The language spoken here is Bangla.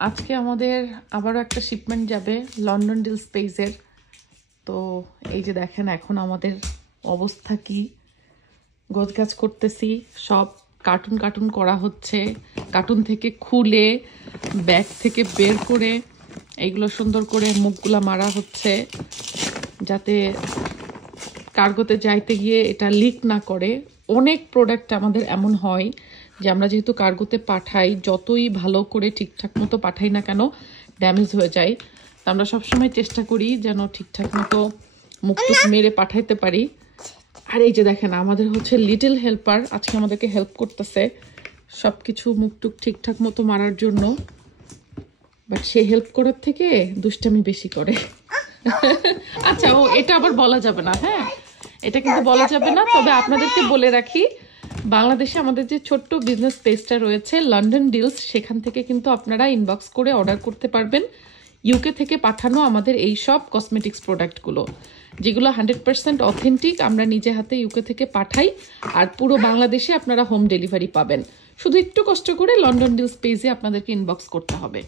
আজকে আমাদের আবারও একটা শিপমেন্ট যাবে লন্ডন ডিলস পেজের। তো এই যে দেখেন এখন আমাদের অবস্থা কি, গোছগাছ করতেছি, সব কার্টুন কার্টুন করা হচ্ছে, কার্টুন থেকে খুলে ব্যাগ থেকে বের করে এইগুলো সুন্দর করে মুখগুলা মারা হচ্ছে যাতে কার্গোতে যাইতে গিয়ে এটা লিক না করে। অনেক প্রোডাক্ট আমাদের এমন হয় যে আমরা যেহেতু কার্গোতে পাঠাই, যতই ভালো করে ঠিকঠাক মতো পাঠাই না কেন ড্যামেজ হয়ে যায়। তো আমরা সবসময় চেষ্টা করি যেন ঠিকঠাক মতো মুখটুক মেরে পাঠাইতে পারি। আর এই যে দেখেন আমাদের হচ্ছে লিটল হেল্পার আজকে আমাদেরকে হেল্প করতেছে সব কিছু মুখটুক ঠিকঠাক মতো মারার জন্য। বাট সে হেল্প করার থেকে দুষ্টামি বেশি করে। আচ্ছা, ও এটা আবার বলা যাবে না, হ্যাঁ এটা কিন্তু বলা যাবে না। তবে আপনাদেরকে বলে রাখি, বাংলাদেশে আমাদের যে ছোট্ট বিজনেস পেজটা রয়েছে লন্ডন ডিলস, সেখান থেকে কিন্তু আপনারা ইনবক্স করে অর্ডার করতে পারবেন ইউকে থেকে পাঠানো আমাদের এই সব কসমেটিক্স প্রোডাক্টগুলো, যেগুলো 100% অথেন্টিক। আমরা নিজে হাতে ইউকে থেকে পাঠাই আর পুরো বাংলাদেশে আপনারা হোম ডেলিভারি পাবেন। শুধু একটু কষ্ট করে লন্ডন ডিলস পেজে আপনাদেরকে ইনবক্স করতে হবে।